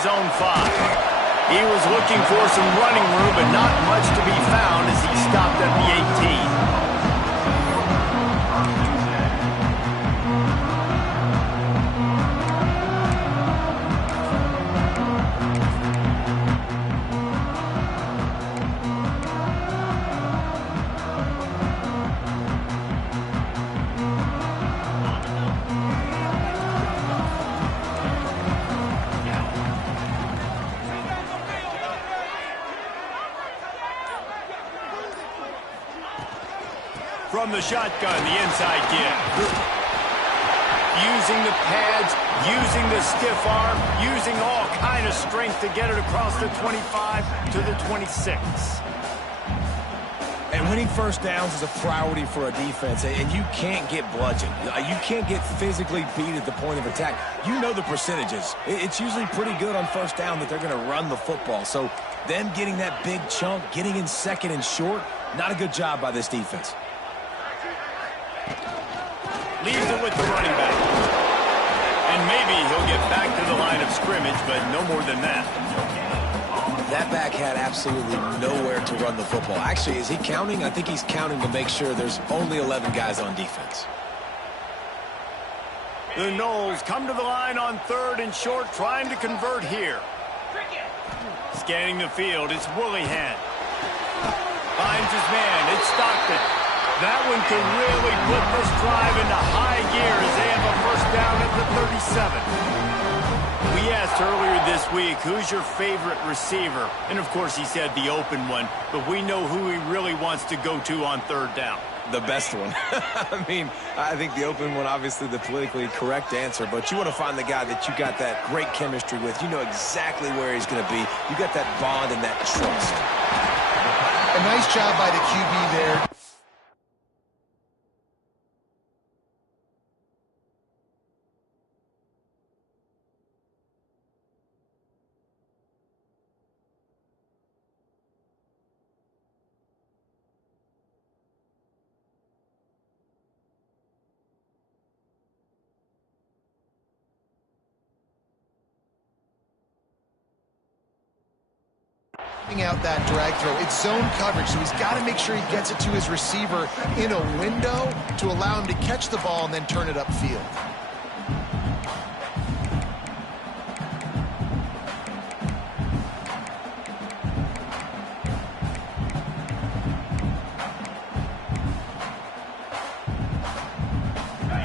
his own 5. He was looking for some running room, but not much to be found as he stopped at the 18. From the shotgun, the inside give. Using the pads, using the stiff arm, using all kind of strength to get it across the 25 to the 26. And winning first downs is a priority for a defense, and you can't get bludgeoned. You can't get physically beat at the point of attack. You know the percentages. It's usually pretty good on first down that they're going to run the football. So them getting that big chunk, getting in second and short, not a good job by this defense. Leaves it with the running back. And maybe he'll get back to the line of scrimmage, but no more than that. That back had absolutely nowhere to run the football. Actually, is he counting? I think he's counting to make sure there's only 11 guys on defense. The Noles come to the line on 3rd and short, trying to convert here. Scanning the field, it's Willihan. Finds his man, it's Stockton. That one can really put this drive into high gear as they have a first down at the 37. We asked earlier this week, who's your favorite receiver? And, of course, he said the open one, but we know who he really wants to go to on 3rd down. The best one. I mean, I think the open one, obviously the politically correct answer, but you want to find the guy that you got that great chemistry with. You know exactly where he's going to be. You got that bond and that trust. A nice job by the QB there. Out that drag throw. It's zone coverage, so he's got to make sure he gets it to his receiver in a window to allow him to catch the ball and then turn it upfield.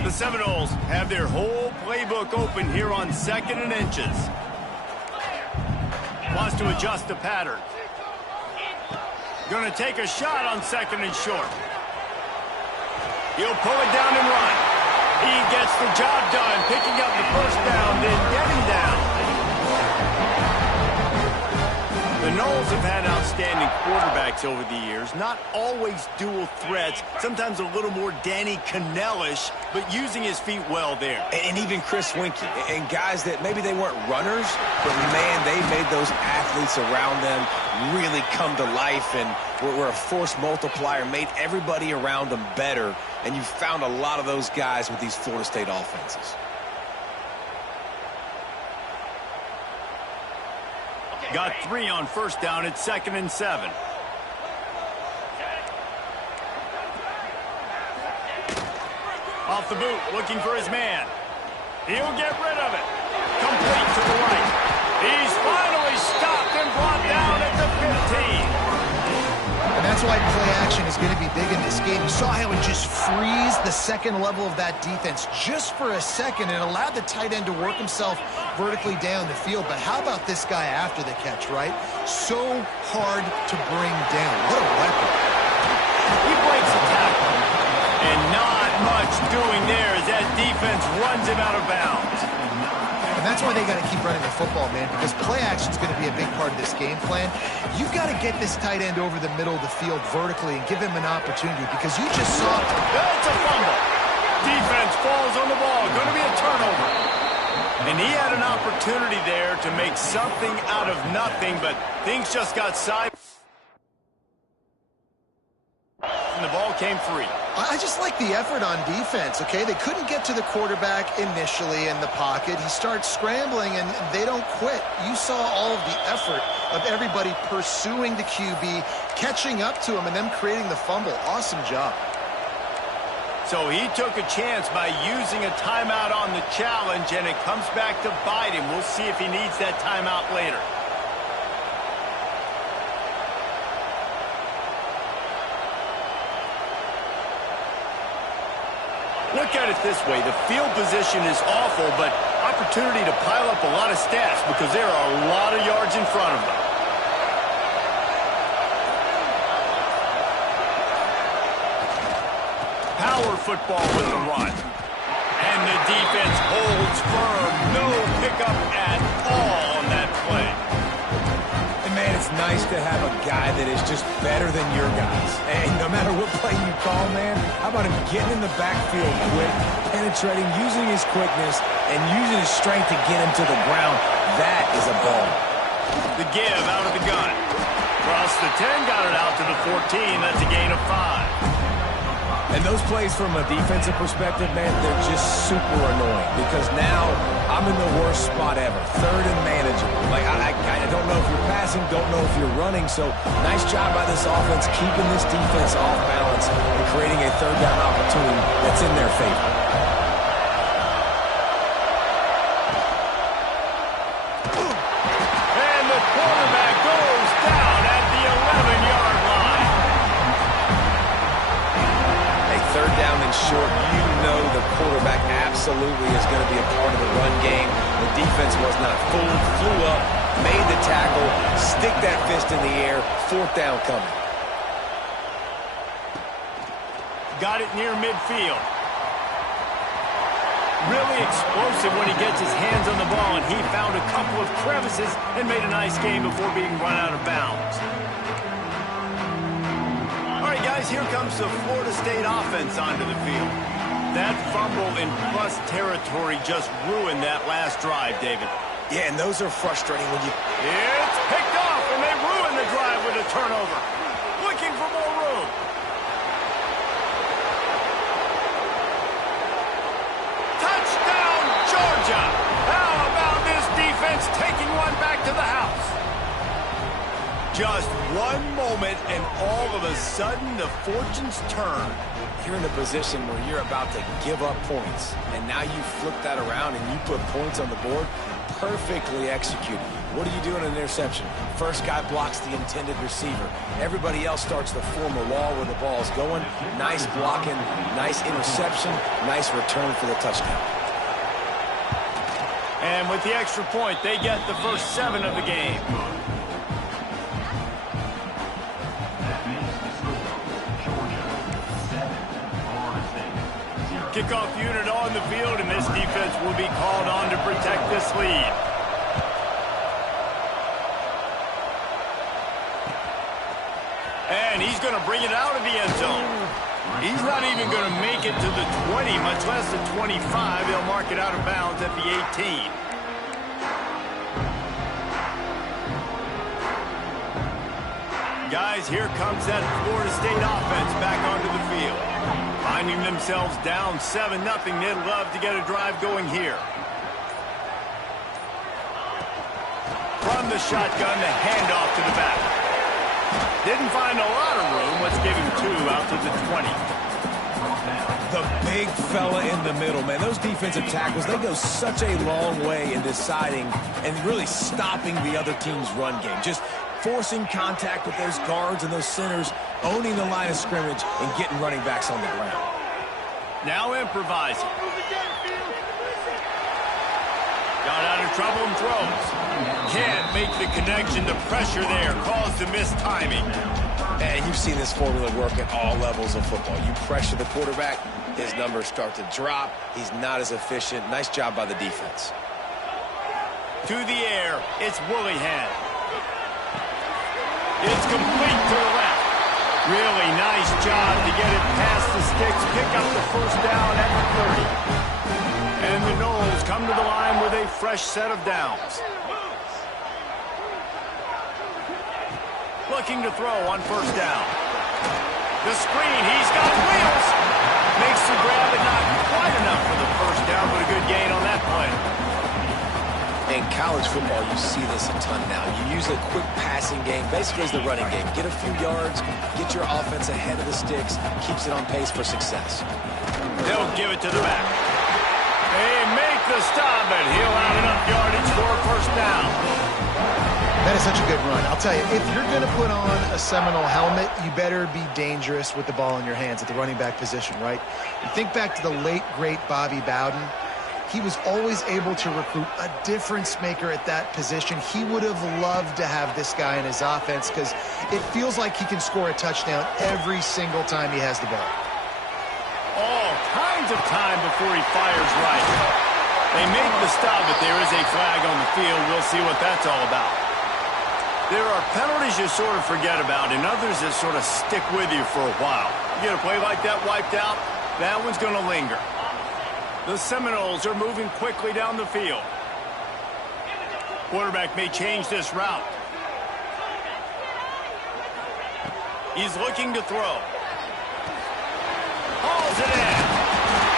The Seminoles have their whole playbook open here on 2nd and inches. Wants to adjust the pattern. Going to take a shot on 2nd and short. He'll pull it down and run. He gets the job done, picking up the first down, then getting down. The Noles have had outstanding quarterbacks over the years. Not always dual threats. Sometimes a little more Danny Cannell-ish, but using his feet well there. And even Chris Winkie. And guys that maybe they weren't runners, but man, they made those athletes around them really come to life and were a force multiplier, made everybody around them better. And you found a lot of those guys with these Florida State offenses. Got 3 on first down at 2nd and 7. Off the boot, looking for his man. He'll get rid of it. Complete to the right. He's finally stopped and brought down at the 15. And that's why play action is going to be big in this game. You saw how it just frees the second level of that defense just for a second and allowed the tight end to work himself vertically down the field. But how about this guy after the catch, right? So hard to bring down. What a weapon. He breaks the tackle. And not much doing there as that defense runs him out of bounds. And that's why they got to keep running the football, man, because play action is going to be a big part of this game plan. You've got to get this tight end over the middle of the field vertically and give him an opportunity because you just saw it. That's a fumble. Defense falls on the ball. Going to be a turnover. And he had an opportunity there to make something out of nothing, but things just got side. and the ball came free. I just like the effort on defense, okay? They couldn't get to the quarterback initially in the pocket. He starts scrambling, and they don't quit. You saw all of the effort of everybody pursuing the QB, catching up to him, and them creating the fumble. Awesome job. So he took a chance by using a timeout on the challenge, and it comes back to bite him. We'll see if he needs that timeout later. Look at it this way. The field position is awful, but opportunity to pile up a lot of stats because there are a lot of yards in front of them. Power football with the run. And the defense holds firm. No pickup at all on that play. And, man, it's nice to have a guy that is just better than your guys. And no matter what play you call, man, how about him getting in the backfield quick, penetrating, using his quickness, and using his strength to get him to the ground. That is a ball. The give out of the gun. Across the 10, got it out to the 14. That's a gain of 5. And those plays from a defensive perspective, man, they're just super annoying because now I'm in the worst spot ever. Third and manageable. Like, I don't know if you're passing, don't know if you're running. So nice job by this offense keeping this defense off balance and creating a third down opportunity that's in their favor. And the quarterback goes down at the 11-yard line. Third down and short, you know the quarterback absolutely is going to be a part of the run game. The defense was not fooled, flew up, made the tackle, stick that fist in the air, fourth down coming. Got it near midfield. Really explosive when he gets his hands on the ball, and he found a couple of crevices and made a nice game before being run out of bounds. All right, guys, here comes the Florida State offense onto the field. That fumble in plus territory just ruined that last drive, David. Yeah, and those are frustrating when you... It's picked off, and they ruin the drive with a turnover. Looking for more room. Touchdown, Georgia! How about this defense taking one back to the house? Just one moment, and all of a sudden, the fortunes turn. You're in a position where you're about to give up points, and now you flip that around and you put points on the board. Perfectly executed. What do you do in an interception? First guy blocks the intended receiver. Everybody else starts to form a wall where the ball's going. Nice blocking, nice interception, nice return for the touchdown. And with the extra point, they get the first 7 of the game. Kickoff unit on the field, and this defense will be called on to protect this lead. And he's going to bring it out of the end zone. He's not even going to make it to the 20, much less the 25. He'll mark it out of bounds at the 18. Guys, here comes that Florida State offense back onto the field. Finding themselves down 7-0, they'd love to get a drive going here. From the shotgun, the handoff to the back. Didn't find a lot of room. Let's give him 2 out to the 20. The big fella in the middle, man. Those defensive tackles, they go such a long way in deciding and really stopping the other team's run game. Just forcing contact with those guards and those centers, owning the line of scrimmage, and getting running backs on the ground. Now improvising. Got out of trouble and throws. Can't make the connection. The pressure there caused the missed timing. And you've seen this formula work at all levels of football. You pressure the quarterback, his numbers start to drop. He's not as efficient. Nice job by the defense. To the air, it's Willingham. It's complete to the left. Really nice job to get it past the sticks, pick up the first down at the 30. And the Noles come to the line with a fresh set of downs. Looking to throw on first down. The screen, he's got wheels. Makes the grab, but not quite enough for the first down, but a good gain on that play. In college football, you see this a ton now. You use a quick passing game, basically as the running game. Get a few yards, get your offense ahead of the sticks, keeps it on pace for success. They'll give it to the back. They make the stop, and he'll have enough yardage for a first down. That is such a good run. I'll tell you, if you're going to put on a Seminole helmet, you better be dangerous with the ball in your hands at the running back position, right? And think back to the late, great Bobby Bowden. He was always able to recruit a difference maker at that position. He would have loved to have this guy in his offense because it feels like he can score a touchdown every single time he has the ball. All kinds of time before he fires right. They make the stop, but there is a flag on the field. We'll see what that's all about. There are penalties you sort of forget about and others that sort of stick with you for a while. You get a play like that wiped out, that one's going to linger. The Seminoles are moving quickly down the field. Quarterback may change this route. He's looking to throw. Hauls it in.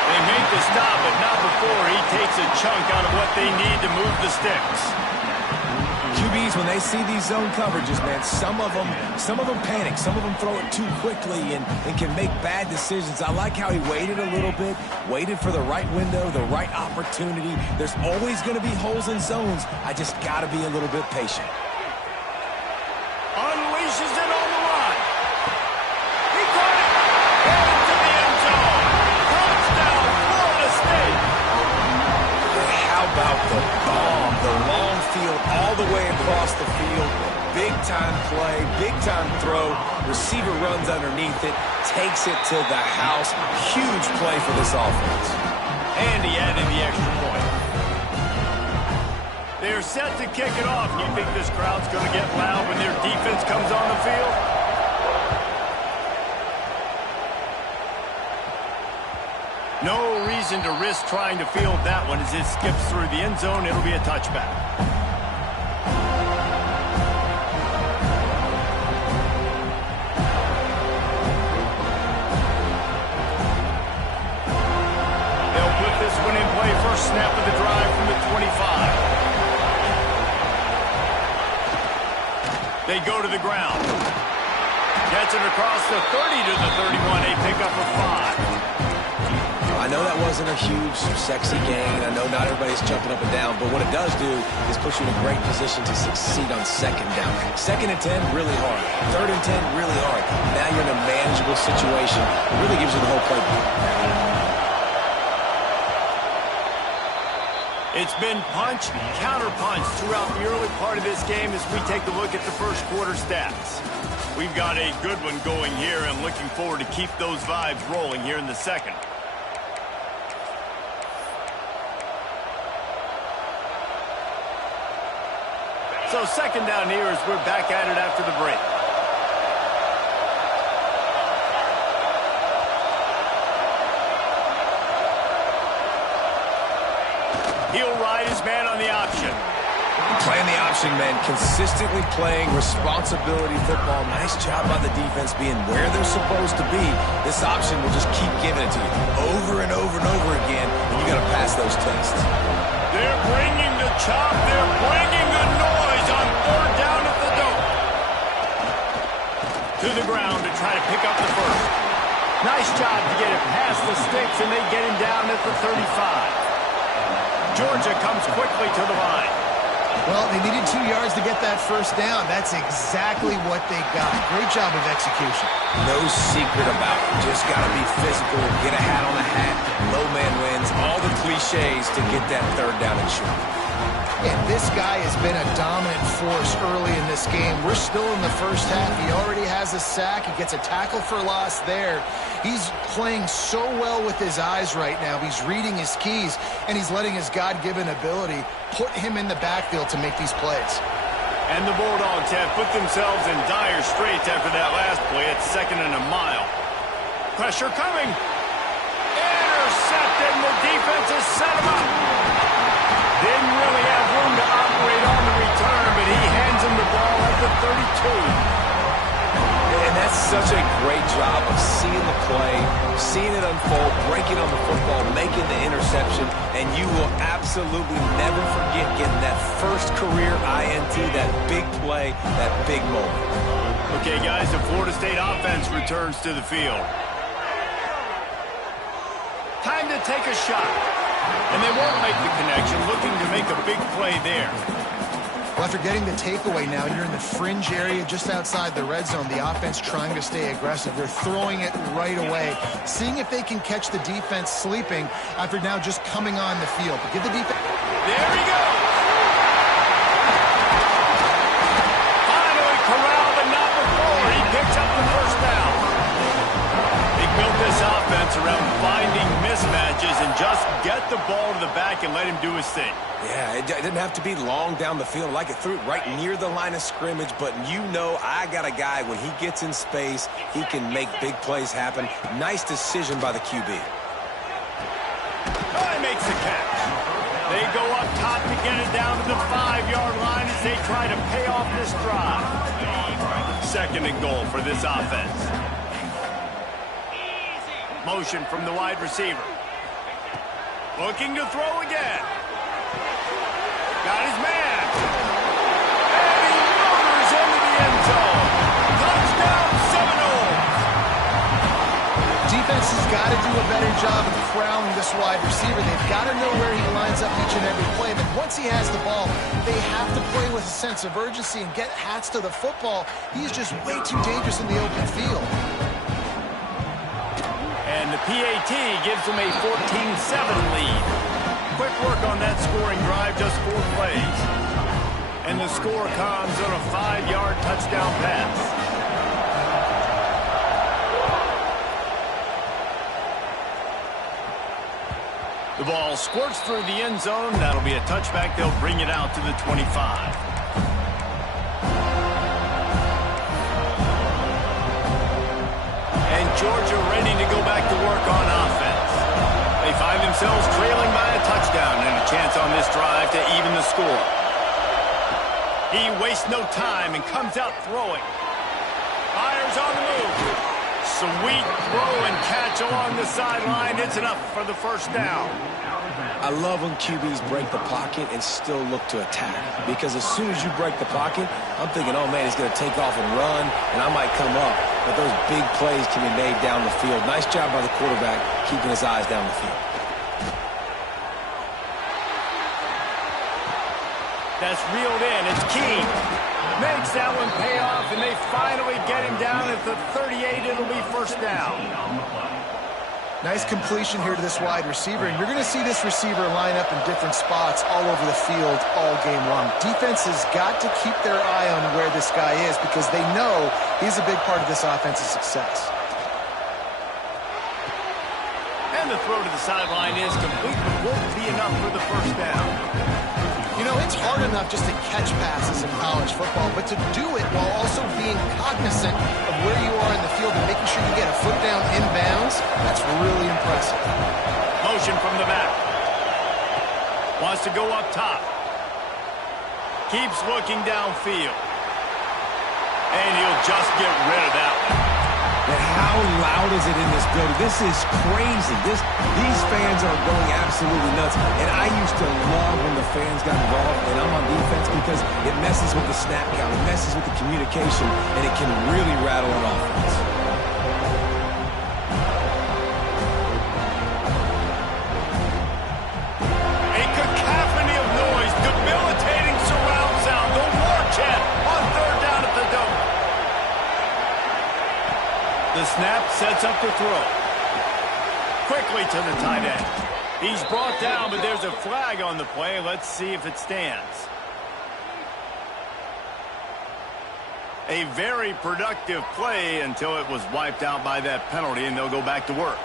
They make the stop, but not before he takes a chunk out of what they need to move the sticks. QBs, when they see these zone coverages, man, some of them panic. Some of them throw it too quickly and can make bad decisions. I like how he waited a little bit, waited for the right window, the right opportunity. There's always going to be holes in zones. I just got to be a little bit patient. Unleashes it on the run. He caught it. Headed to the end zone. Touchdown, Florida State. How about the bomb, the long field all the way across the field. Big-time play, big-time throw. Receiver runs underneath it, takes it to the house. Huge play for this offense. And he added the extra point. They're set to kick it off. You think this crowd's going to get loud when their defense comes on the field? No reason to risk trying to field that one as it skips through the end zone. It'll be a touchback. They'll put this one in play. First snap of the drive from the 25. They go to the ground. Gets it across the 30 to the 31. A pickup of 5. I know that wasn't a huge, sexy gain. I know not everybody's jumping up and down, but what it does do is put you in a great position to succeed on second down. Second and 10, really hard. Third and 10, really hard. Now you're in a manageable situation. It really gives you the whole playbook. It's been punch, counter-punch throughout the early part of this game as we take a look at the first quarter stats. We've got a good one going here and looking forward to keep those vibes rolling here in the second. So second down here as we're back at it after the break. He'll ride his man on the option. Playing the option, man. Consistently playing responsibility football. Nice job by the defense being where they're supposed to be. This option will just keep giving it to you over and over and over again, and you got to pass those tests. They're bringing the chop. They're bringing the noise on third down at the dome. To the ground to try to pick up the first. Nice job to get it past the sticks, and they get him down at the 35. Georgia comes quickly to the line. Well, they needed 2 yards to get that first down. That's exactly what they got. Great job of execution. No secret about it. Just got to be physical, get a hat on a hat, low man wins, all the cliches to get that third down and short. And this guy has been a dominant force early in this game. We're still in the first half. He already has a sack. He gets a tackle for loss there. He's playing so well with his eyes right now. He's reading his keys, and he's letting his God-given ability put him in the backfield to make these plays. And the Bulldogs have put themselves in dire straits after that last play at 2nd and a mile. Pressure coming. Intercepted, and the defense has set him up. Didn't really have room to operate on the return, but he hands him the ball at the 32. And that's such a great job of seeing the play, seeing it unfold, breaking on the football, making the interception, and you will absolutely never forget getting that first career INT, that big play, that big moment. Okay, guys, the Florida State offense returns to the field. Time to take a shot. And they won't make the connection, looking to make a big play there. Well, after getting the takeaway now, you're in the fringe area just outside the red zone. The offense trying to stay aggressive. They're throwing it right away, seeing if they can catch the defense sleeping after now just coming on the field. But give the defense... There he goes! Finally corralled, but not before. He picks up the first down. They built this offense around finding mismatches and just get the ball to the back and let him do his thing. Yeah, it didn't have to be long down the field. Like it threw it right near the line of scrimmage, but you know I got a guy, when he gets in space, he can make big plays happen. Nice decision by the QB. He makes the catch. They go up top to get it down to the 5-yard line as they try to pay off this drive. 2nd and goal for this offense. Motion from the wide receiver. Looking to throw again. Got his man. And he motors into the end zone. Touchdown, Seminoles. Defense has got to do a better job of corralling this wide receiver. They've got to know where he lines up each and every play. But once he has the ball, they have to play with a sense of urgency and get hats to the football. He's just way too dangerous in the open field. And the PAT gives them a 14-7 lead. Quick work on that scoring drive, just 4 plays. And the score comes on a 5-yard touchdown pass. The ball squirts through the end zone. That'll be a touchback. They'll bring it out to the 25. And Georgia ready to go back to work on offense. They find themselves trailing by a touchdown and a chance on this drive to even the score. He wastes no time and comes out throwing. Fires on the move. Sweet throw and catch along the sideline. It's enough for the first down. I love when QBs break the pocket and still look to attack. Because as soon as you break the pocket, I'm thinking, oh man, he's going to take off and run, and I might come up. But those big plays can be made down the field. Nice job by the quarterback keeping his eyes down the field. That's reeled in. It's Keene. Makes that one pay off, and they finally get him down at the 38. It'll be first down. Nice completion here to this wide receiver, and you're going to see this receiver line up in different spots all over the field all game long. Defense has got to keep their eye on where this guy is because they know he's a big part of this offense's success. And the throw to the sideline is complete, but won't be enough for the first down. You know, it's hard enough just to catch passes in college football, but to do it while also being cognizant of where you are in the field and making sure you get a foot down inbounds, that's really impressive. Motion from the back. Wants to go up top. Keeps looking downfield. And he'll just get rid of that one. And how loud is it in this building? This is crazy. These fans are going absolutely nuts. And I used to love when the fans got involved, and I'm on defense because it messes with the snap count. It messes with the communication, and it can really rattle an offense. A cacophony of noise, debilitating surround sound. The war chant on 3rd down at the Dome. The snap sets up the throw. Quickly to the tight end. He's brought down, but there's a flag on the play. Let's see if it stands. A very productive play until it was wiped out by that penalty, and they'll go back to work.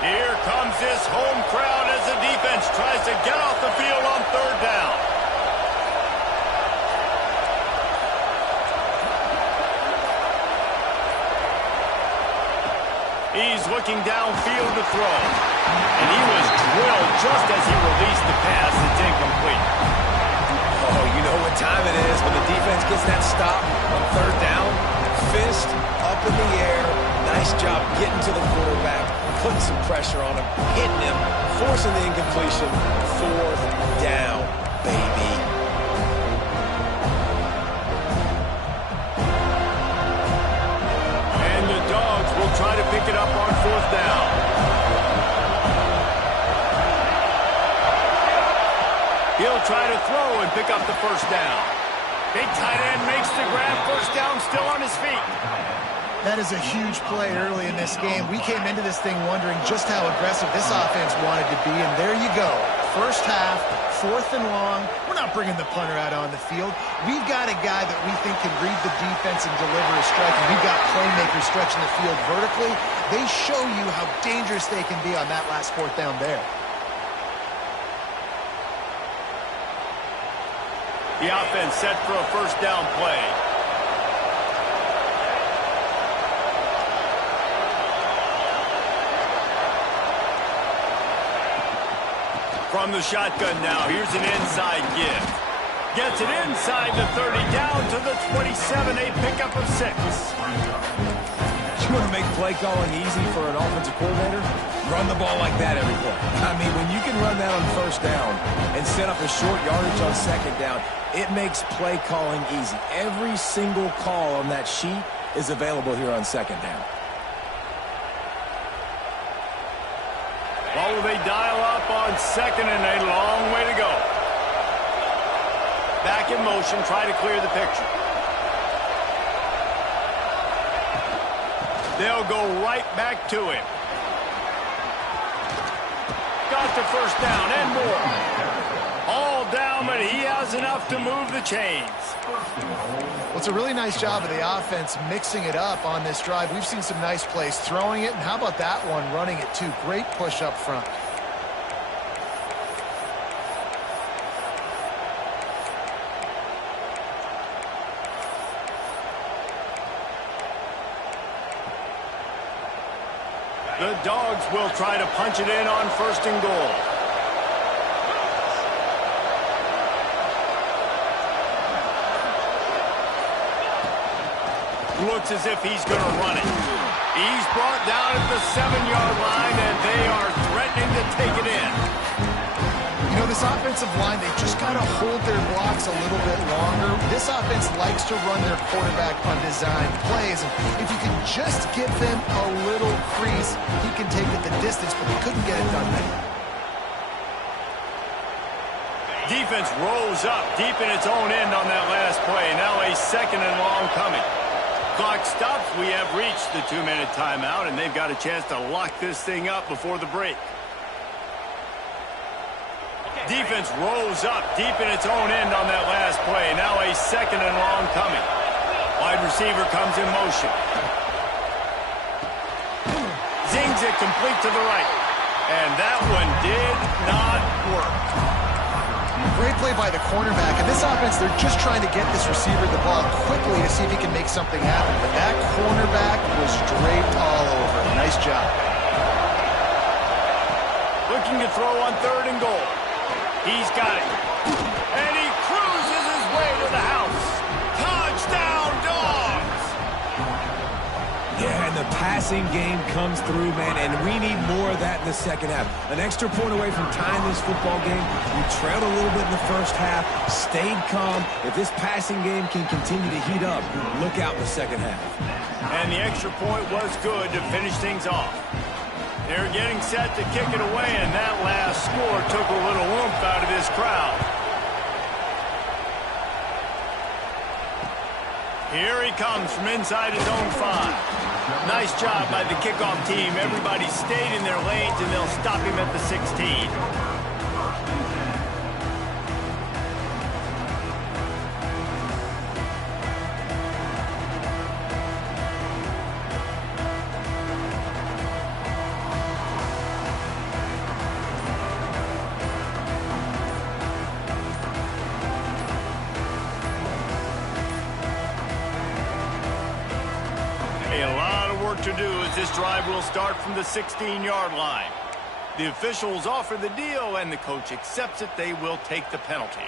Here comes this home crowd as the defense tries to get off the field on 3rd down. He's looking downfield to throw. And he was drilled just as he release the pass. It's incomplete. Oh, you know what time it is when the defense gets that stop on third down. Fist up in the air. Nice job getting to the quarterback, putting some pressure on him, hitting him, forcing the incompletion. Fourth down, baby. And the Dogs will try to pick it up on fourth down. He'll try to throw and pick up the first down. Big tight end makes the grab. First down, still on his feet. That is a huge play early in this game. We came into this thing wondering just how aggressive this offense wanted to be, and there you go. First half, fourth and long. We're not bringing the punter out on the field. We've got a guy that we think can read the defense and deliver a strike, and we've got playmakers stretching the field vertically. They show you how dangerous they can be on that last fourth down there. The offense set for a first down play. From the shotgun now, here's an inside give. Gets it inside the 30, down to the 27, a pickup of 6. You want to make play calling easy for an offensive coordinator? Run the ball like that every play. I mean, when you can run that on first down and set up a short yardage on second down, it makes play calling easy. Every single call on that sheet is available here on second down. Well, they dial up on second and a long way to go. Back in motion, try to clear the picture. They'll go right back to him. Got the first down and more. All down, but he has enough to move the chains. Well, it's a really nice job of the offense mixing it up on this drive. We've seen some nice plays throwing it, and how about that one running it too? Great push up front. The Dogs will try to punch it in on first and goal. Looks as if he's going to run it. He's brought down at the 7-yard line, and they are threatening to take it in. You know, this offensive line, they just got to hold their blocks a little bit longer. This offense likes to run their quarterback on design plays. And if you can just give him a little crease, he can take it the distance, but they couldn't get it done there. Defense rolls up deep in its own end on that last play. Now a second and long coming. Clock stops. We have reached the 2-minute timeout, and they've got a chance to lock this thing up before the break. Defense rolls up deep in its own end on that last play. Now a second and long coming. Wide receiver comes in motion. Zings it complete to the right. And that one did not work. Great play by the cornerback. And this offense, they're just trying to get this receiver the ball quickly to see if he can make something happen. But that cornerback was draped all over. Nice job. Looking to throw on third and goal. He's got it. And he cruises his way to the house. Touchdown, Dogs! Yeah, and the passing game comes through, man, and we need more of that in the second half. An extra point away from tying this football game. We trailed a little bit in the first half, stayed calm. If this passing game can continue to heat up, look out in the second half. And the extra point was good to finish things off. They're getting set to kick it away, and that last score took a little oomph out of this crowd. Here he comes from inside his own 5. Nice job by the kickoff team. Everybody stayed in their lanes, and they'll stop him at the 16. To do as this drive will start from the 16-yard line. The officials offer the deal, and the coach accepts it. They will take the penalty.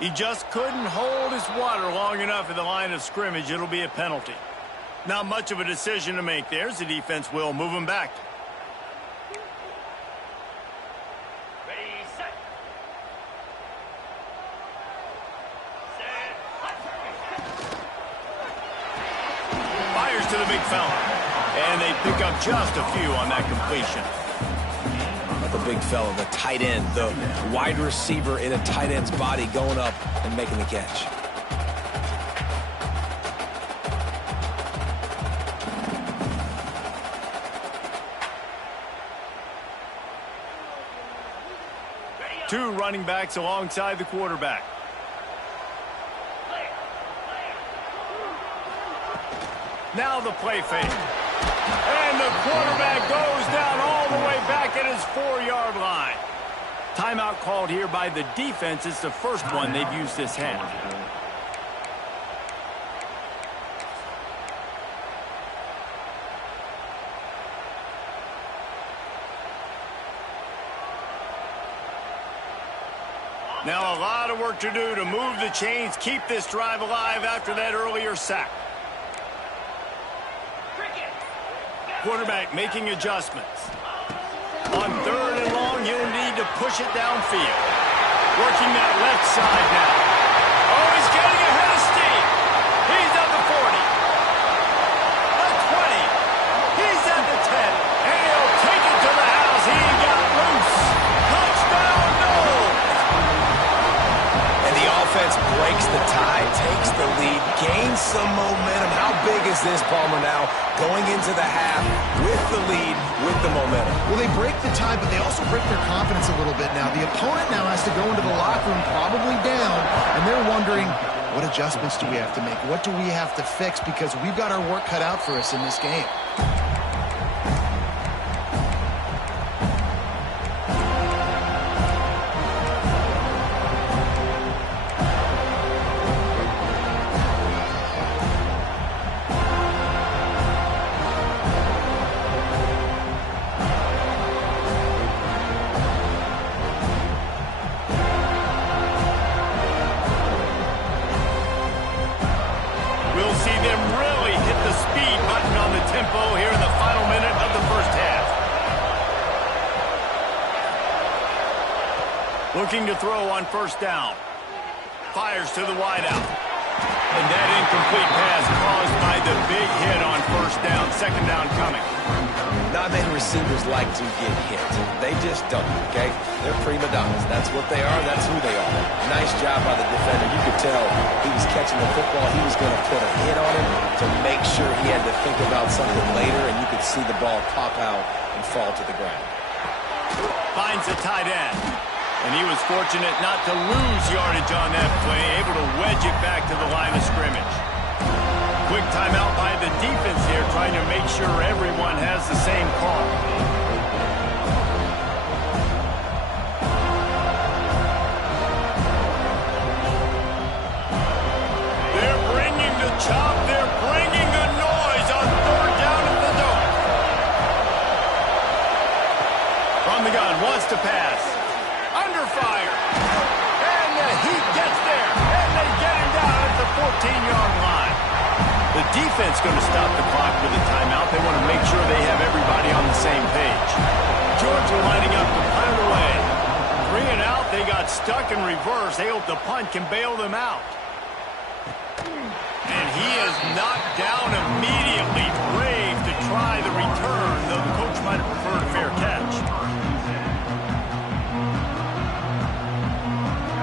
He just couldn't hold his water long enough at the line of scrimmage. It'll be a penalty. Not much of a decision to make there, as the defense will move him back. Ready, set. Fires to the big fella. And they pick up just a few on that completion. The big fella, the tight end, the wide receiver in a tight end's body going up and making the catch. Two running backs alongside the quarterback. Now the play fake. And the quarterback goes down all the way back at his 4-yard line. Timeout called here by the defense. It's the first one they've used this half. Now a lot of work to do to move the chains, keep this drive alive after that earlier sack. Quarterback making adjustments. On 3rd and long, he'll need to push it downfield. Working that left side now. Oh, he's getting ahead of steam. He's at the 40. The 20. He's at the 10. And he'll take it to the house. He got loose. Touchdown, no. And the offense breaks the tie, takes the lead, gains some momentum. How big is this, Palmer, now? Going into the half with the lead, with the momentum. Well, they break the tie, but they also break their confidence a little bit now. The opponent now has to go into the locker room probably down, and they're wondering, what adjustments do we have to make? What do we have to fix? Because we've got our work cut out for us in this game. Looking to throw on 1st down. Fires to the wideout. And that incomplete pass caused by the big hit on 1st down. 2nd down coming. Not many receivers like to get hit. They just don't, okay? They're prima donnas. That's what they are. That's who they are. Nice job by the defender. You could tell he was catching the football. He was going to put a hit on him to make sure he had to think about something later, and you could see the ball pop out and fall to the ground. Finds the tight end. And he was fortunate not to lose yardage on that play, able to wedge it back to the line of scrimmage. Quick timeout by the defense here, trying to make sure everyone has the same call. They're bringing the chop. They're bringing the noise on 3rd down at the dome. From the gun, wants to pass. Under fire. And the Heat gets there. And they get him down at the 14-yard line. The defense going to stop the clock with a timeout. They want to make sure they have everybody on the same page. Georgia lining up to punt it away. 3 and out. They got stuck in reverse. They hope the punt can bail them out. And he is knocked down immediately. Brave to try the return, though the coach might have preferred a fair catch.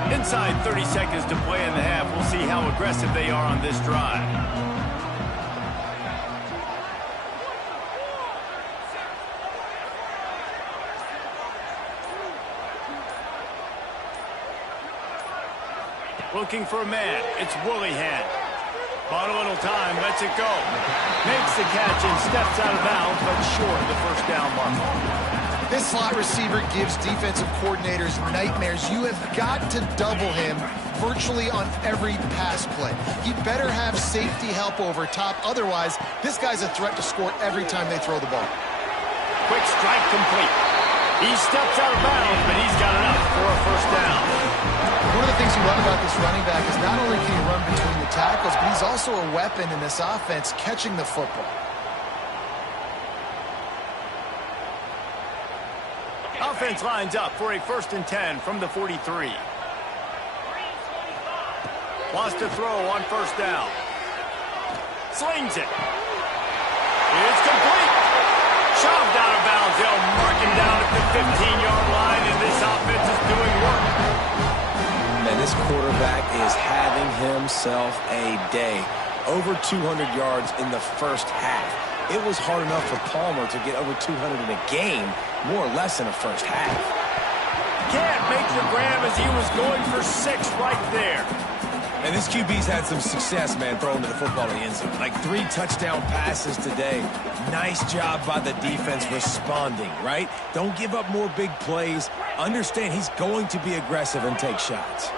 Inside 30 seconds to play in the half. We'll see how aggressive they are on this drive. Looking for a man. It's Willihan. Bought a little time, lets it go. Makes the catch and steps out of bounds, but short of the first down mark. This slot receiver gives defensive coordinators nightmares. You have got to double him virtually on every pass play. He better have safety help over top. Otherwise, this guy's a threat to score every time they throw the ball. Quick strike complete. He steps out of bounds, but he's got enough for a first down. One of the things you love about this running back is not only can he run between the tackles, but he's also a weapon in this offense catching the football. Offense lines up for a 1st and 10 from the 43. Wants to throw on first down. Slings it. It's complete. Shoved out of bounds. They'll mark him down at the 15-yard line, and this offense is doing work. Man, this quarterback is having himself a day. Over 200 yards in the first half. It was hard enough for Palmer to get over 200 in a game, more or less in the first half. Can't make the grab as he was going for 6 right there. And this QB's had some success, man, throwing to the football in the end zone. Like 3 touchdown passes today. Nice job by the defense responding, right? Don't give up more big plays. Understand he's going to be aggressive and take shots.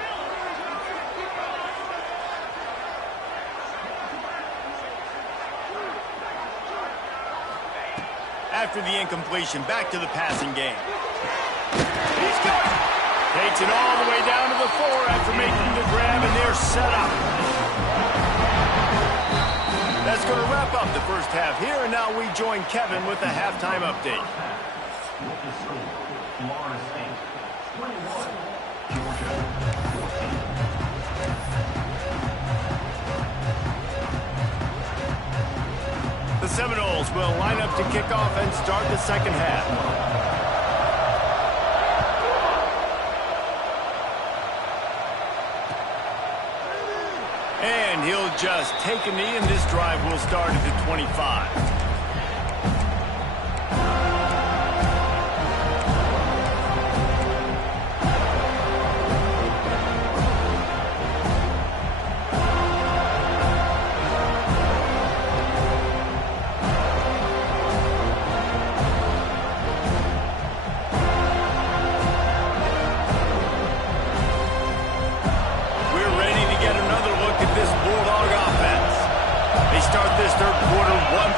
After the incompletion, back to the passing game. He's got it. Takes it all the way down to the 4 after making the grab, and they're set up. That's going to wrap up the first half here, and now we join Kevin with the halftime update. The Seminoles will line up to kick off and start the second half. And he'll just take a knee, and this drive will start at the 25.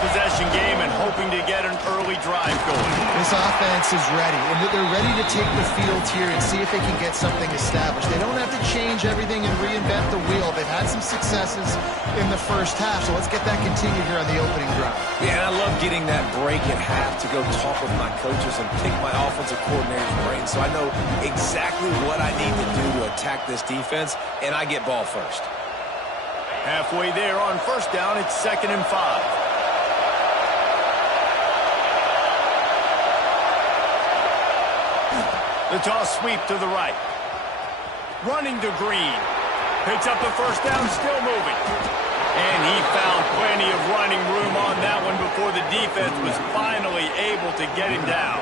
Possession game and hoping to get an early drive going. This offense is ready, and they're ready to take the field here and see if they can get something established. They don't have to change everything and reinvent the wheel. They've had some successes in the first half, so let's get that continued here on the opening drive. Yeah, and I love getting that break at half to go talk with my coaches and pick my offensive coordinator's brain so I know exactly what I need to do to attack this defense, and I get ball first. Halfway there on first down, it's 2nd and 5. The toss sweep to the right. Running to Green. Picks up the first down, still moving. And he found plenty of running room on that one before the defense was finally able to get him down.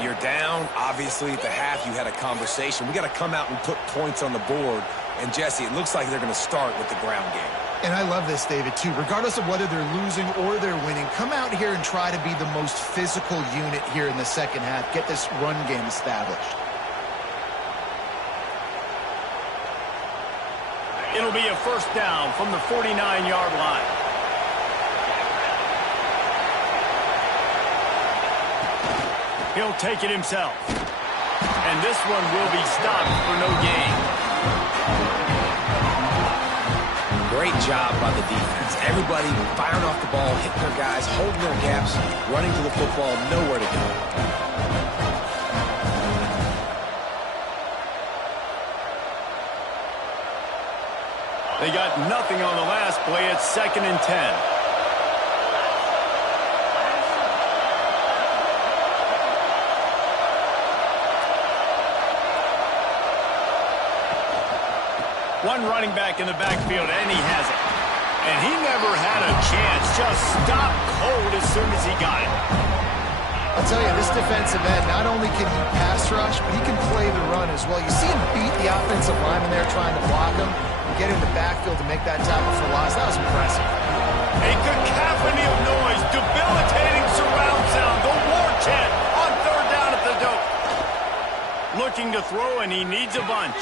You're down. Obviously, at the half, you had a conversation. We got to come out and put points on the board. And, Jesse, it looks like they're going to start with the ground game. And I love this, David, too. Regardless of whether they're losing or they're winning, come out here and try to be the most physical unit here in the second half. Get this run game established. It'll be a first down from the 49-yard line. He'll take it himself. And this one will be stopped for no gain. Great job by the defense. Everybody firing off the ball, hitting their guys, holding their gaps, running to the football, nowhere to go. They got nothing on the last play. It's 2nd and 10. One running back in the backfield, and he has it. And he never had a chance. Just stopped cold as soon as he got it. I'll tell you, this defensive end, not only can he pass rush, but he can play the run as well. You see him beat the offensive lineman there trying to block him. get in the backfield to make that tackle for loss. That was impressive. A cacophony of noise, debilitating surround sound. The war chant on third down at the dope. Looking to throw, and he needs a bunch.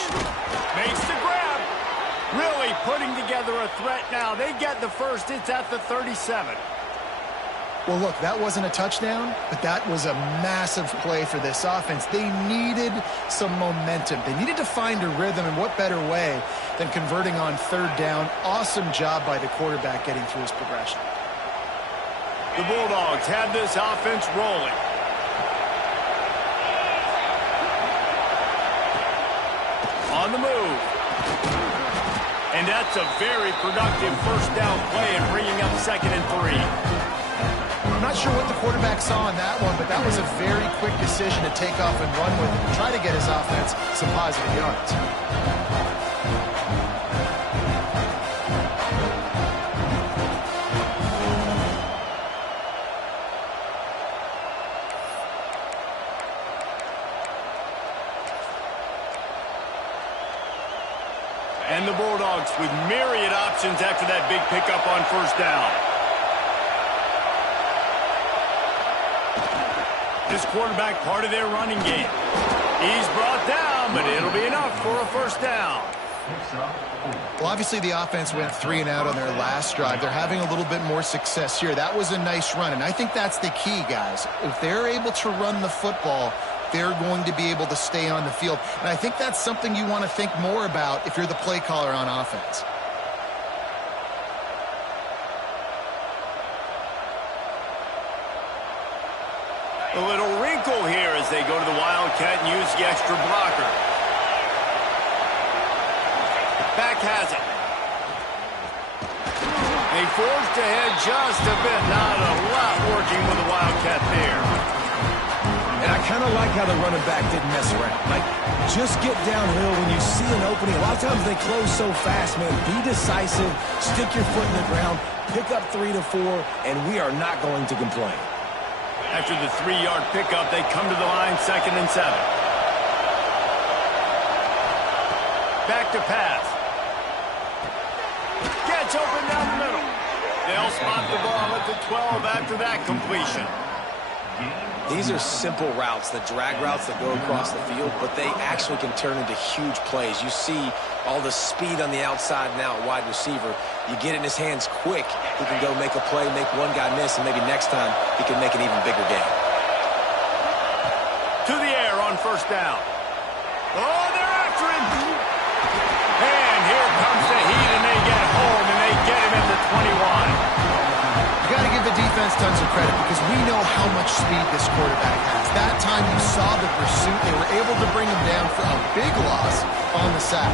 Makes the grab. Really putting together a threat now. They get the first. It's at the 37. Well, look, that wasn't a touchdown, but that was a massive play for this offense. They needed some momentum. They needed to find a rhythm, and what better way than converting on third down. Awesome job by the quarterback getting through his progression. The Bulldogs have this offense rolling. On the move. And that's a very productive first down play and bringing up 2nd and 3. I'm not sure what the quarterback saw on that one, but that was a very quick decision to take off and run with it and try to get his offense some positive yards. And the Bulldogs with myriad options after that big pickup on first down. This quarterback part of their running game. He's brought down, but it'll be enough for a first down. Well, obviously the offense went 3 and out on their last drive. They're having a little bit more success here. That was a nice run, and I think that's the key, guys. If they're able to run the football, they're going to be able to stay on the field. And I think that's something you want to think more about if you're the play caller on offense. A little wrinkle here as they go to the Wildcat and use the extra blocker. Back has it. They forced ahead just a bit. Not a lot working with the Wildcat there. And I kind of like how the running back didn't mess around. Like, just get downhill when you see an opening. A lot of times they close so fast, man. Be decisive, stick your foot in the ground, pick up 3 to 4, and we are not going to complain. After the 3-yard pickup, they come to the line, 2nd and 7. Back to pass. Gets open down the middle. They'll spot the ball at the 12 after that completion. These are simple routes, the drag routes that go across the field, but they actually can turn into huge plays. You see all the speed on the outside and out wide receiver. You get it in his hands quick, he can go make a play, make one guy miss, and maybe next time he can make an even bigger game. To the air on first down. Oh, they're after him. And here comes the heat, and they get home, and they get him at the 21. You got to give the defense tons of credit because we know how much speed this quarterback has. That time you saw the pursuit. They were able to bring him down for a big loss on the sack.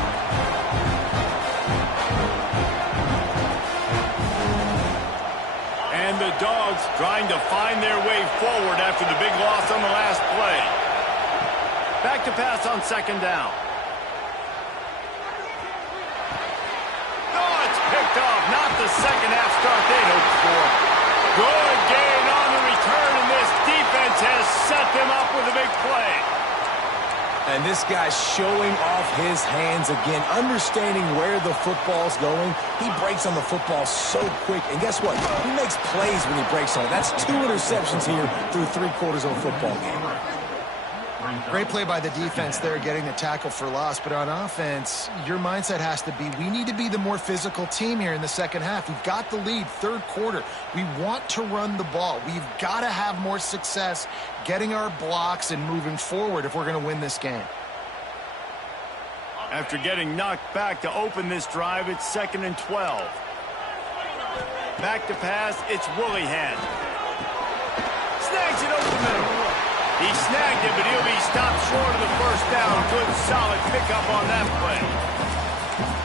And the Dogs trying to find their way forward after the big loss on the last play. Back to pass on 2nd down. Oh, it's picked off. Not the second half start they'd hoped for. Good gain on the return, and this defense has set them up with a big play. And this guy's showing off his hands again, understanding where the football's going. He breaks on the football so quick. And guess what? He makes plays when he breaks on it. That's 2 interceptions here through 3 quarters of a football game. Great play by the defense there, getting the tackle for loss. But on offense, your mindset has to be, we need to be the more physical team here in the second half. We've got the lead, 3rd quarter. We want to run the ball. We've got to have more success getting our blocks and moving forward if we're going to win this game. After getting knocked back to open this drive, it's 2nd and 12. Back to pass, it's Willihan. Snags it over the middle. He snagged it, but he'll be stopped short of the first down. Good, solid pickup on that play.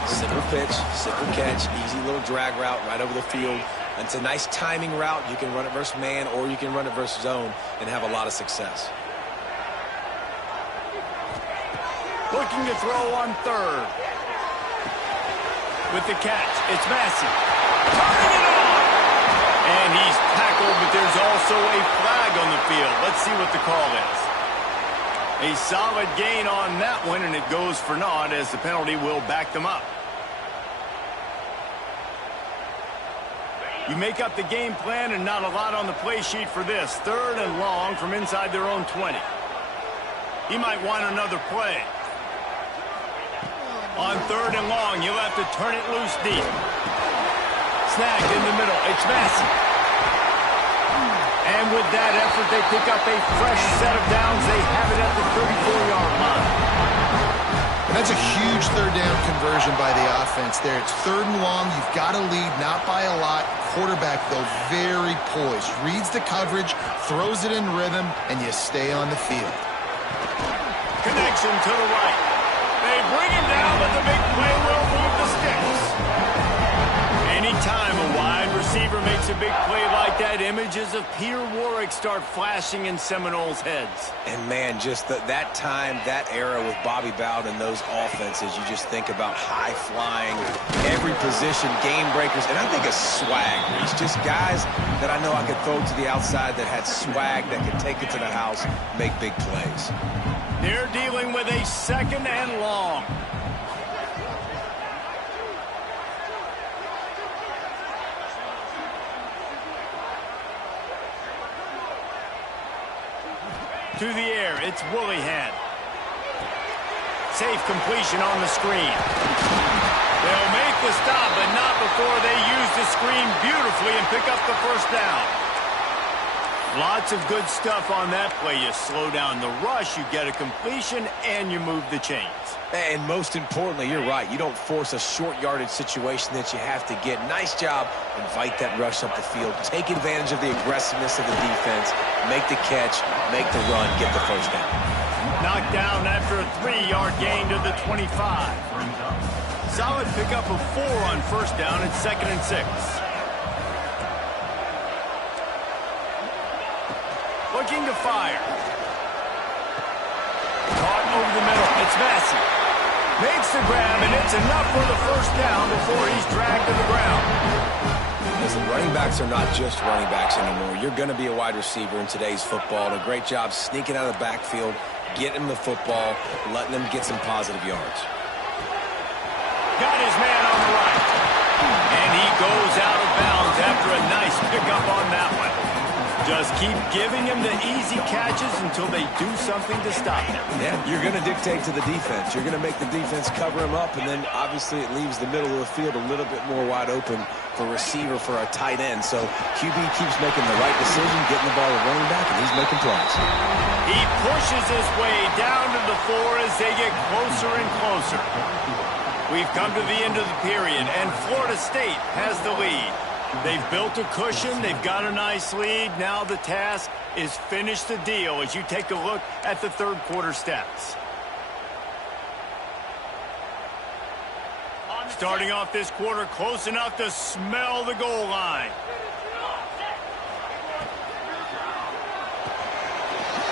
Simple pitch, simple catch, easy little drag route right over the field. And it's a nice timing route. You can run it versus man, or you can run it versus zone and have a lot of success. Looking to throw on 3rd. With the catch, it's Massey. Turning it on! And he's tackled, but there's also a flag on the field. Let's see what the call is. A solid gain on that one, and it goes for naught as the penalty will back them up. You make up the game plan and not a lot on the play sheet for this. 3rd and long from inside their own 20. He might want another play. On 3rd and long, you'll have to turn it loose deep. Snagged in the middle. It's Massey. And with that effort, they pick up a fresh set of downs. They have it at the 34-yard line. And that's a huge 3rd down conversion by the offense there. It's 3rd and long. You've got to lead, not by a lot. Quarterback, though, very poised. Reads the coverage, throws it in rhythm, and you stay on the field. Connection to the right. They bring him down, but the big play will move the sticks. Anytime a wide receiver makes a big play like that, images of Peter Warrick start flashing in Seminoles' heads. And, man, just that time, that era with Bobby Bowden and those offenses, you just think about high-flying, every position, game breakers, and I think of swag, Reese. Just guys that I know I could throw to the outside that had swag that could take it to the house, make big plays. They're dealing with a 2nd and long. To the air, it's Willihan. Safe completion on the screen. They'll make the stop, but not before they use the screen beautifully and pick up the 1st down. Lots of good stuff on that play. You slow down the rush, you get a completion, and you move the chains. And most importantly, you're right. You don't force a short yardage situation that you have to get. Nice job. Invite that rush up the field. Take advantage of the aggressiveness of the defense. Make the catch. Make the run. Get the 1st down. Knocked down after a 3-yard gain to the 25. Solid pickup of 4 on 1st down and 2nd and 6. Looking to fire. Caught over the middle. It's Massey. Makes the grab, and it's enough for the 1st down before he's dragged to the ground. Listen, running backs are not just running backs anymore. You're going to be a wide receiver in today's football. And a great job sneaking out of the backfield, getting him the football, letting them get some positive yards. Got his man on the right. And he goes out of bounds after a nice pickup on that one. Just keep giving him the easy catches until they do something to stop him. Yeah, you're going to dictate to the defense. You're going to make the defense cover him up, and then obviously it leaves the middle of the field a little bit more wide open for receiver for a tight end. So QB keeps making the right decision, getting the ball to running back, and he's making plays. He pushes his way down to the 4 as they get closer and closer. We've come to the end of the period, and Florida State has the lead. They've built a cushion. They've got a nice lead. Now the task is finish the deal as you take a look at the 3rd quarter stats. Starting off this quarter close enough to smell the goal line.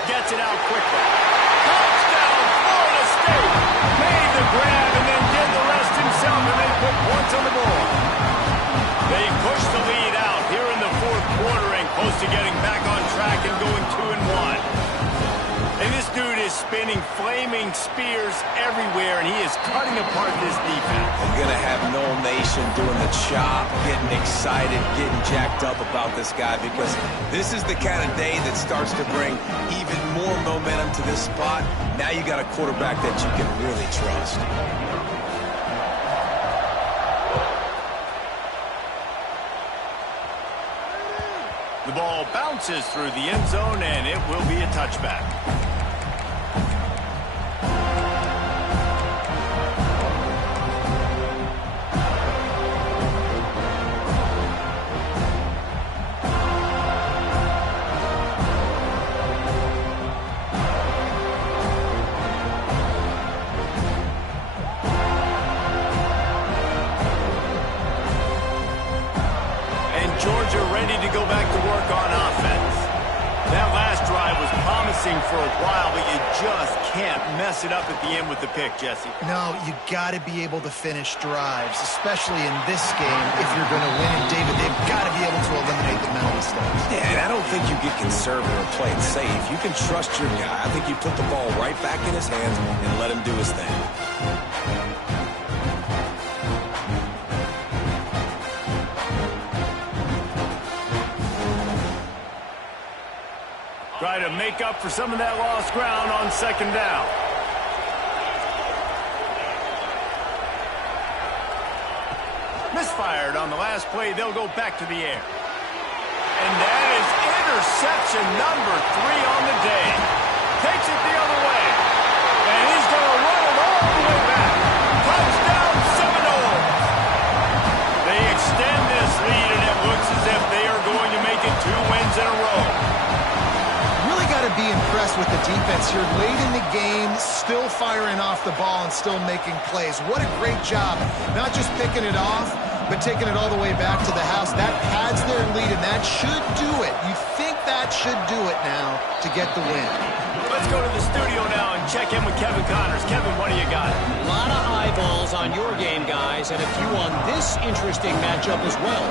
Gets it out quickly. Touchdown, Florida State. Made the grab and then did the rest himself and then put points on the board. They push the lead out here in the 4th quarter and close to getting back on track and going 2-1. And this dude is spinning flaming spears everywhere, and he is cutting apart this defense. You're going to have Noel Nation doing the chop, getting excited, getting jacked up about this guy because this is the kind of day that starts to bring even more momentum to this spot. Now you got a quarterback that you can really trust. The ball bounces through the end zone, and it will be a touchback. Georgia ready to go back to work on offense. That last drive was promising for a while, but you just can't mess it up at the end with the pick, Jesse. No, you got to be able to finish drives, especially in this game if you're going to win. And David, they've got to be able to eliminate the mental mistakes. Yeah, and I don't think you get conservative or play it safe. You can trust your guy. I think you put the ball right back in his hands and let him do his thing. Try to make up for some of that lost ground on second down. Misfired on the last play. They'll go back to the air. And that is interception number 3 on the day. Takes it the other way. And he's going to run it all the way back. Touchdown Seminoles. They extend this lead, and it looks as if they are going to make it 2 wins in a row. Really got to be impressed with the defense here. Late in the game, still firing off the ball and still making plays. What a great job. Not just picking it off, but taking it all the way back to the house. That pads their lead, and that should do it. You think that should do it now to get the win. Let's go to the studio now and check in with Kevin Connors. Kevin, what do you got? A lot of eyeballs on your game, guys, and a few on this interesting matchup as well.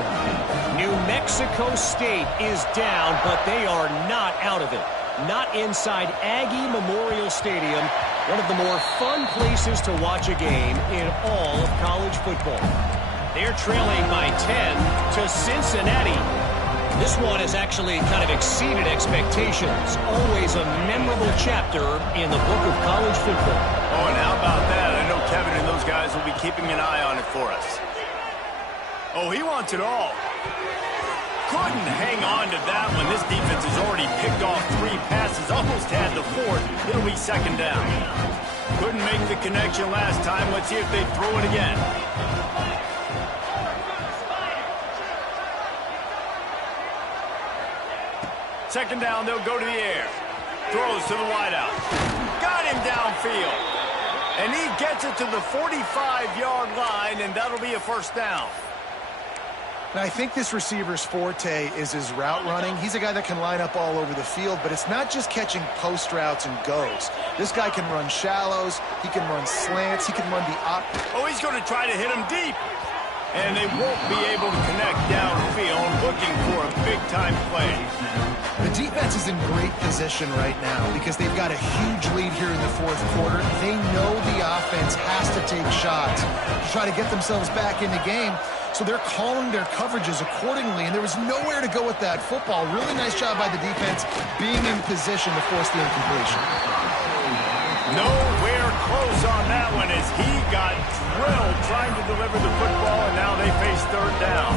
New Mexico State is down, but they are not out of it. Not inside Aggie Memorial Stadium, one of the more fun places to watch a game in all of college football. They're trailing by 10 to Cincinnati. This one has actually kind of exceeded expectations. Always a memorable chapter in the book of college football. Oh, and how about that? I know Kevin and those guys will be keeping an eye on it for us. Oh, he wants it all. Couldn't hang on to that one. This defense has already picked off 3 passes, almost had the 4th. It'll be second down. Couldn't make the connection last time. Let's see if they throw it again. Second down, they'll go to the air. Throws to the wideout. Got him downfield. And he gets it to the 45-yard line, and that'll be a first down. Now, I think this receiver's forte is his route running. He's a guy that can line up all over the field, but it's not just catching post routes and goes. This guy can run shallows. He can run slants. He can run the op. Oh, he's going to try to hit him deep. And they won't be able to connect downfield, looking for a big-time play. The defense is in great position right now because they've got a huge lead here in the 4th quarter. They know the offense has to take shots to try to get themselves back in the game. So they're calling their coverages accordingly, and there was nowhere to go with that football. Really nice job by the defense being in position to force the incompletion. Nowhere close on that one as he got drilled trying to deliver the football, and now they face third down.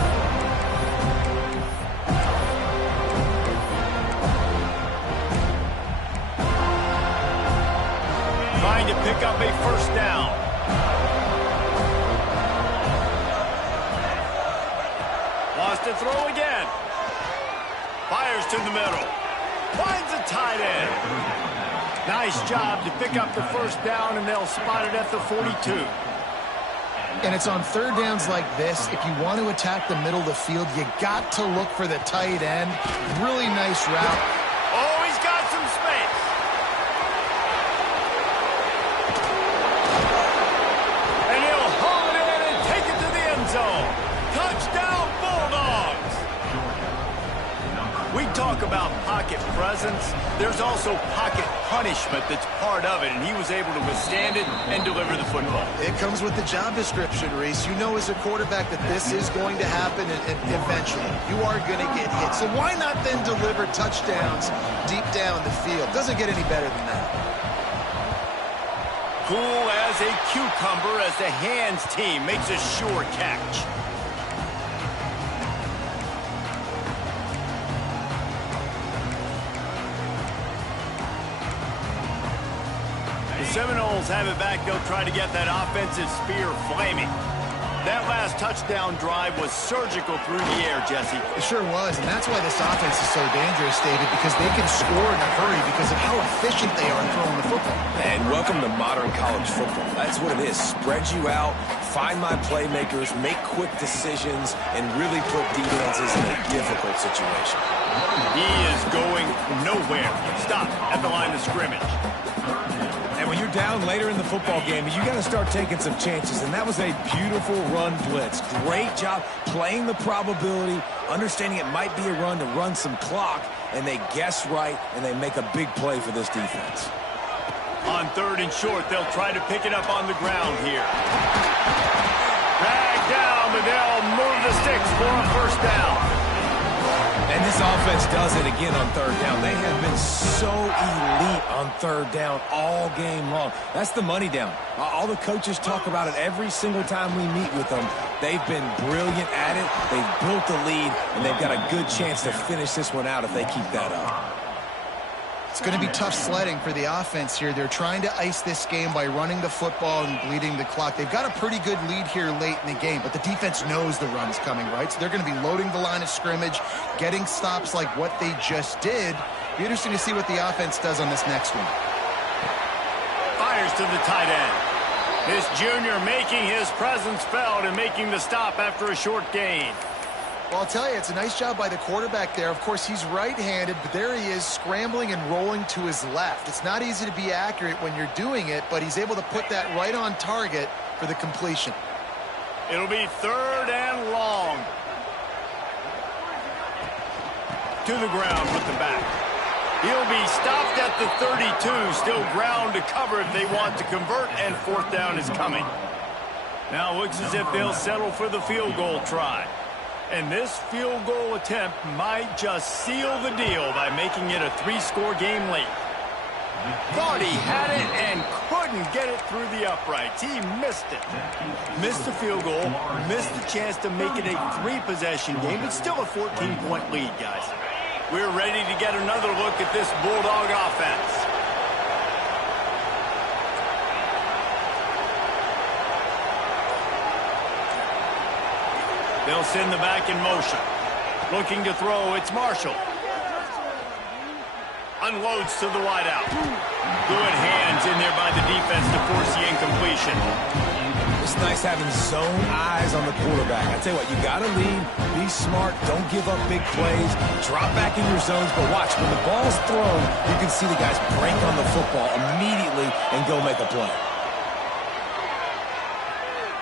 Trying to pick up a first down. Lost to throw again. Fires to the middle. Finds a tight end. Nice job to pick up the first down, and they'll spot it at the 42. And it's on third downs like this. If you want to attack the middle of the field, you got to look for the tight end. Really nice route. Oh, he's got some space. And he'll haul it in and take it to the end zone. Touchdown, Bulldogs. We talk about pocket presence. There's also pocket punishment that's part of it, and he was able to withstand it and deliver the football. It comes with the job description, Reese. You know as a quarterback that this is going to happen and eventually. You are going to get hit. So why not then deliver touchdowns deep down the field? Doesn't get any better than that. Cool as a cucumber as the hands team makes a sure catch. Seminoles have it back. They'll try to get that offensive spear flaming. That last touchdown drive was surgical through the air, Jesse. It sure was, and that's why this offense is so dangerous, David, because they can score in a hurry because of how efficient they are throwing the football. And welcome to modern college football. That's what it is. Spread you out, find my playmakers, make quick decisions, and really put defenses in a difficult situation. He is going nowhere. Stop at the line of scrimmage. And when you're down later in the football game, you got to start taking some chances. And that was a beautiful run blitz. Great job playing the probability, understanding it might be a run to run some clock, and they guess right, and they make a big play for this defense. On third and short, they'll try to pick it up on the ground here. Drag down, but they'll move the sticks for a first down. And this offense does it again on third down. They have been so elite on third down all game long. That's the money down. All the coaches talk about it every single time we meet with them. They've been brilliant at it. They've built the lead, and they've got a good chance to finish this one out if they keep that up. It's going to be tough sledding for the offense here. They're trying to ice this game by running the football and bleeding the clock. They've got a pretty good lead here late in the game, but the defense knows the run's coming, right? So they're going to be loading the line of scrimmage, getting stops like what they just did. Be interesting to see what the offense does on this next one. Fires to the tight end. This junior making his presence felt and making the stop after a short gain. Well, I'll tell you, it's a nice job by the quarterback there. Of course, he's right-handed, but there he is scrambling and rolling to his left. It's not easy to be accurate when you're doing it, but he's able to put that right on target for the completion. It'll be third and long. To the ground with the back. He'll be stopped at the 32, still ground to cover if they want to convert, and fourth down is coming. Now it looks as if they'll settle for the field goal try. And this field goal attempt might just seal the deal by making it a three-score game late. Thought he had it and couldn't get it through the uprights. He missed it. Missed the field goal, missed the chance to make it a three-possession game, but still a 14-point lead, guys. We're ready to get another look at this Bulldog offense. They'll send the back in motion. Looking to throw, it's Marshall. Unloads to the wideout. Good hands in there by the defense to force the incompletion. It's nice having zone eyes on the quarterback. I tell you what, you got to lead, be smart, don't give up big plays, drop back in your zones, but watch, when the ball's thrown, you can see the guys break on the football immediately and go make a play.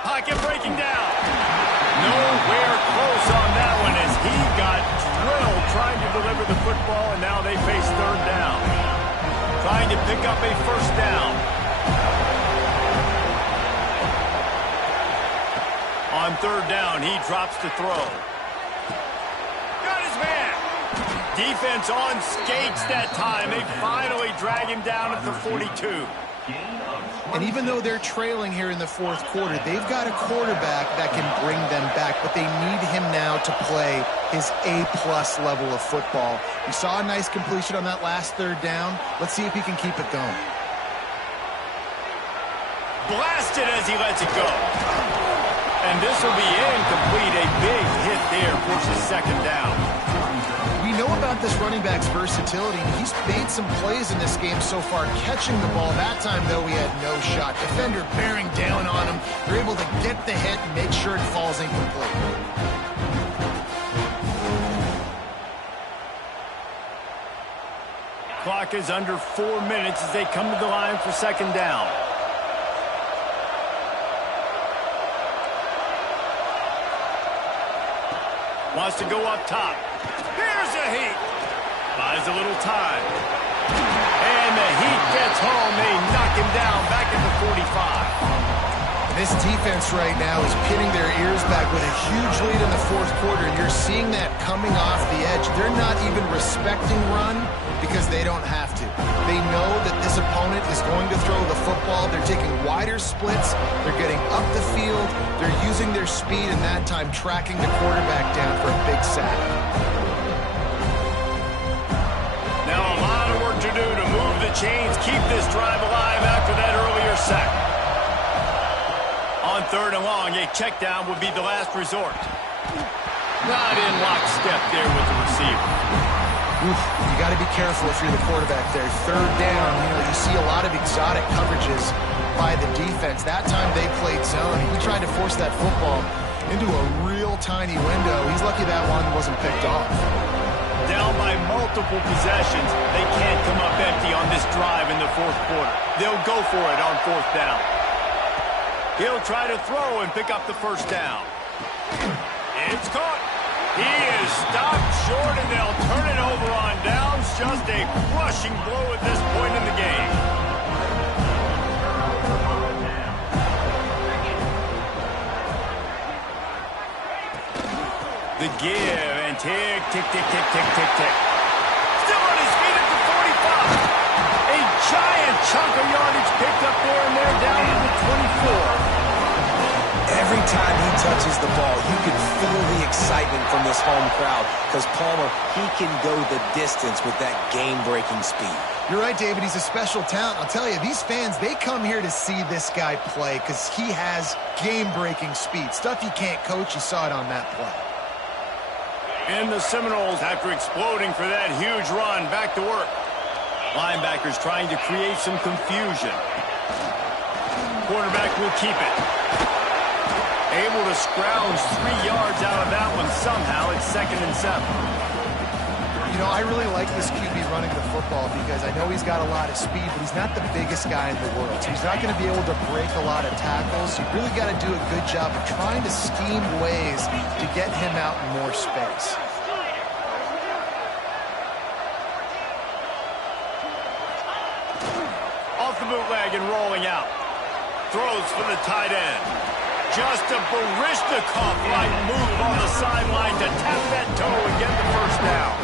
Pocket breaking down. Nowhere close on that one as he got drilled trying to deliver the football, and now they face third down. Trying to pick up a first down. On third down, he drops to throw. Got his man. Defense on skates that time. They finally drag him down at the 42. And even though they're trailing here in the fourth quarter, they've got a quarterback that can bring them back, but they need him now to play his A-plus level of football. We saw a nice completion on that last third down. Let's see if he can keep it going. Blasted as he lets it go. And this will be incomplete. A big hit there forces second down. We know about this running back's versatility. He's made some plays in this game so far, catching the ball. That time, though, he had no shot. Defender bearing down on him. They're able to get the hit and make sure it falls incomplete. Clock is under 4 minutes as they come to the line for second down. Wants to go up top. Here's a heat. Buys a little time. And the heat gets home. They knock him down back at the 45. This defense right now is pinning their ears back with a huge lead in the fourth quarter. You're seeing that coming off the edge. They're not even respecting run because they don't have to. They know that this opponent is going to throw the football. They're taking wider splits. They're getting up the field. They're using their speed and that time tracking the quarterback down for a big sack. Now a lot of work to do to move the chains, keep this drive alive after that earlier sack. On third and long, a check down would be the last resort. Not in lockstep there with the receiver. Oof, you got to be careful if you're the quarterback there. Third down, you see a lot of exotic coverages by the defense. That time they played zone. He tried to force that football into a real tiny window. He's lucky that one wasn't picked off. Down by multiple possessions, they can't come up empty on this drive in the fourth quarter. They'll go for it on fourth down. He'll try to throw and pick up the first down. It's caught. He is stopped short, and they'll turn it over on downs. Just a crushing blow at this point in the game. The give and Tick, tick, tick, tick, tick, tick, tick. Still on his feet at the 45. A giant chunk of yardage picked up there and they're down to the 24. Every time he touches the ball, you can feel the excitement from this home crowd because Palmer, he can go the distance with that game-breaking speed. You're right, David. He's a special talent. I'll tell you, these fans, they come here to see this guy play because he has game-breaking speed. Stuff you can't coach. You saw it on that play. And the Seminoles, after exploding for that huge run, back to work. Linebackers trying to create some confusion. Quarterback will keep it. Able to scrounge 3 yards out of that one somehow. It's 2nd and 7. You know, I really like this QB running the football because I know he's got a lot of speed, but he's not the biggest guy in the world. So he's not going to be able to break a lot of tackles. You really got to do a good job of trying to scheme ways to get him out in more space. Off the bootleg and rolling out. Throws for the tight end. Just a Baryshnikov-like move on the sideline to tap that toe and get the first down.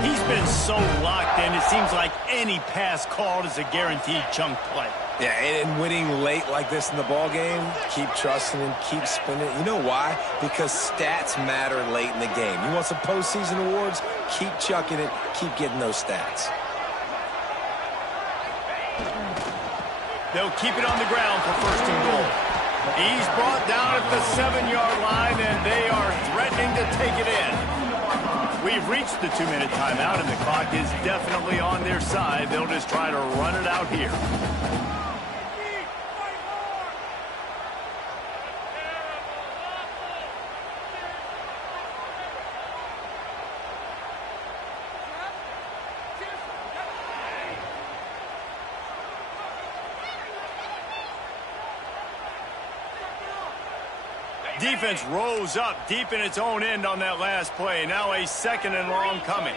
He's been so locked in, it seems like any pass called is a guaranteed chunk play. Yeah, and winning late like this in the ball game, keep trusting him, keep spinning. You know why? Because stats matter late in the game. You want some postseason awards? Keep chucking it, keep getting those stats. They'll keep it on the ground for 1st and goal. He's brought down at the 7-yard line, and they are threatening to take it in. We've reached the 2-minute timeout, and the clock is definitely on their side. They'll just try to run it out here. Defense rose up deep in its own end on that last play. Now a 2nd and long coming.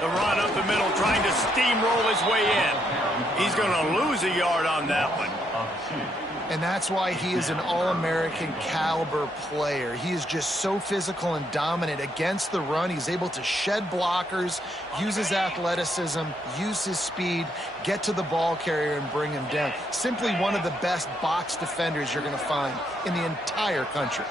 The run up the middle, trying to steamroll his way in. He's going to lose a yard on that one. And that's why he is an All-American caliber player. He is just so physical and dominant against the run. He's able to shed blockers, use his athleticism, use his speed, get to the ball carrier and bring him down. Simply one of the best box defenders you're going to find in the entire country.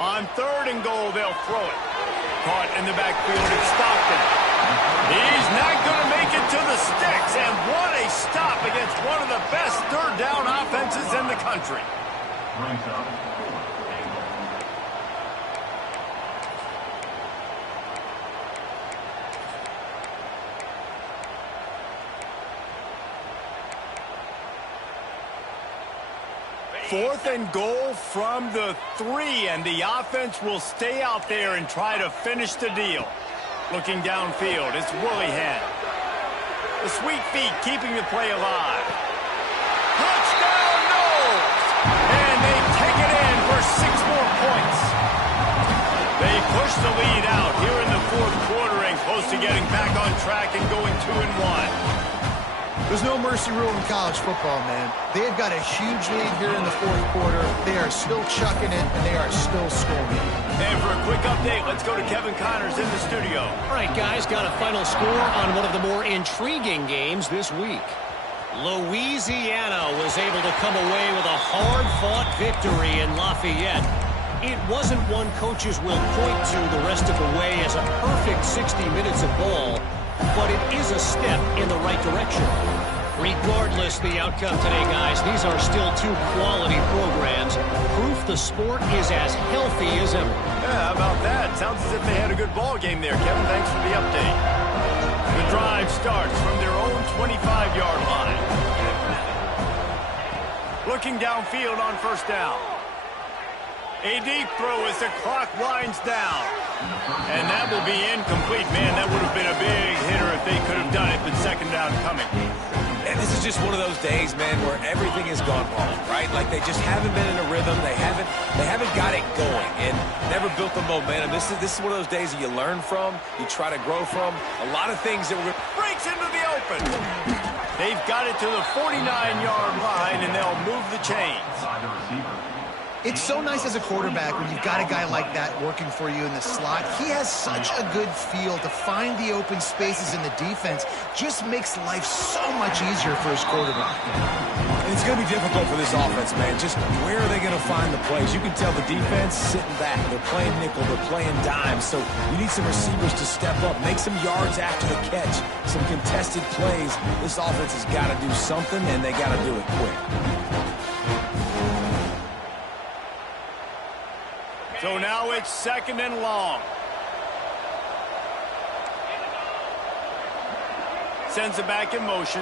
On 3rd and goal, they'll throw it. Caught in the backfield, it's Stockton. He's not going to make it to the sticks, and what a stop against one of the best 3rd down offenses in the country. Fourth and goal from the 3, and the offense will stay out there and try to finish the deal. Looking downfield, it's Willihan. The sweet feet keeping the play alive. Touchdown, Noles! And they take it in for 6 more points. They push the lead out here in the 4th quarter and close to getting back on track and going 2-1. There's no mercy rule in college football, man. They've got a huge lead here in the 4th quarter. They are still chucking it, and they are still scoring. And for a quick update, let's go to Kevin Connors in the studio. All right, guys, got a final score on one of the more intriguing games this week. Louisiana was able to come away with a hard-fought victory in Lafayette. It wasn't one coaches will point to the rest of the way as a perfect 60 minutes of ball, but it is a step in the right direction. Regardless the outcome today, guys, these are still 2 quality programs. Proof the sport is as healthy as ever. Yeah, how about that? Sounds as if they had a good ball game there, Kevin. Thanks for the update. The drive starts from their own 25-yard line. Looking downfield on 1st down. A deep throw as the clock winds down. And that will be incomplete. Man, that would have been a big hitter if they could have done it, but 2nd down coming. And this is just one of those days, man, where everything has gone wrong, right? Like they just haven't been in a rhythm. They haven't got it going and never built the momentum. This is one of those days that you learn from, you try to grow from. A lot of things that were breaks into the open. They've got it to the 49-yard line, and they'll move the chains. It's so nice as a quarterback when you've got a guy like that working for you in the slot. He has such a good feel to find the open spaces in the defense. Just makes life so much easier for his quarterback. And it's going to be difficult for this offense, man. Just where are they going to find the plays? You can tell the defense sitting back. They're playing nickel. They're playing dime. So you need some receivers to step up, make some yards after the catch, some contested plays. This offense has got to do something, and they got to do it quick. So now it's 2nd and long. Sends it back in motion.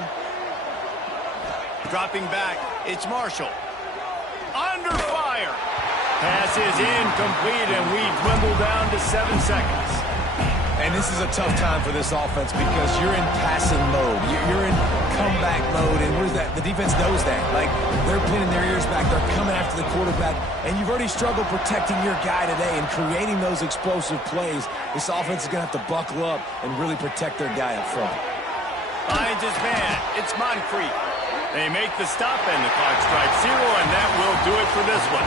Dropping back, it's Marshall. Under fire. Pass is incomplete, and we dwindle down to 7 seconds. And this is a tough time for this offense because you're in passing mode. You're in comeback mode, and what is that? The defense knows that. Like, they're pinning their ears back. They're coming after the quarterback, and you've already struggled protecting your guy today and creating those explosive plays. This offense is going to have to buckle up and really protect their guy up front. Finds his man. It's Moncrief. They make the stop, and the clock strikes 0, and that will do it for this one.